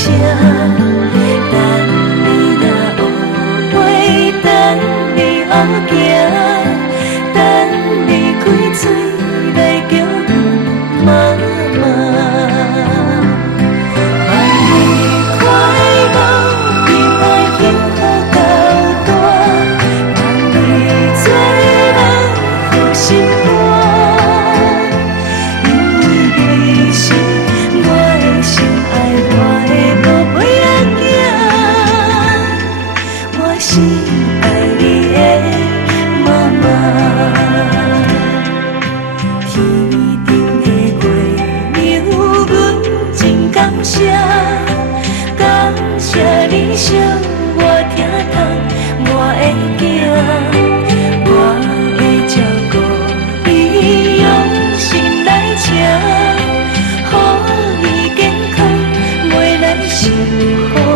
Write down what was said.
声，等你若学会，等你学行，等你开嘴来叫阮妈妈。愿你快乐平安幸福到大，愿你做人好心肝，因为你是我的心爱，我的宝贝仔囝，我是爱你的妈妈。天顶的月亮，阮真感谢，感谢你惜我疼痛我的囝，我会照顾你，用心来请，予伊健康，未来幸福。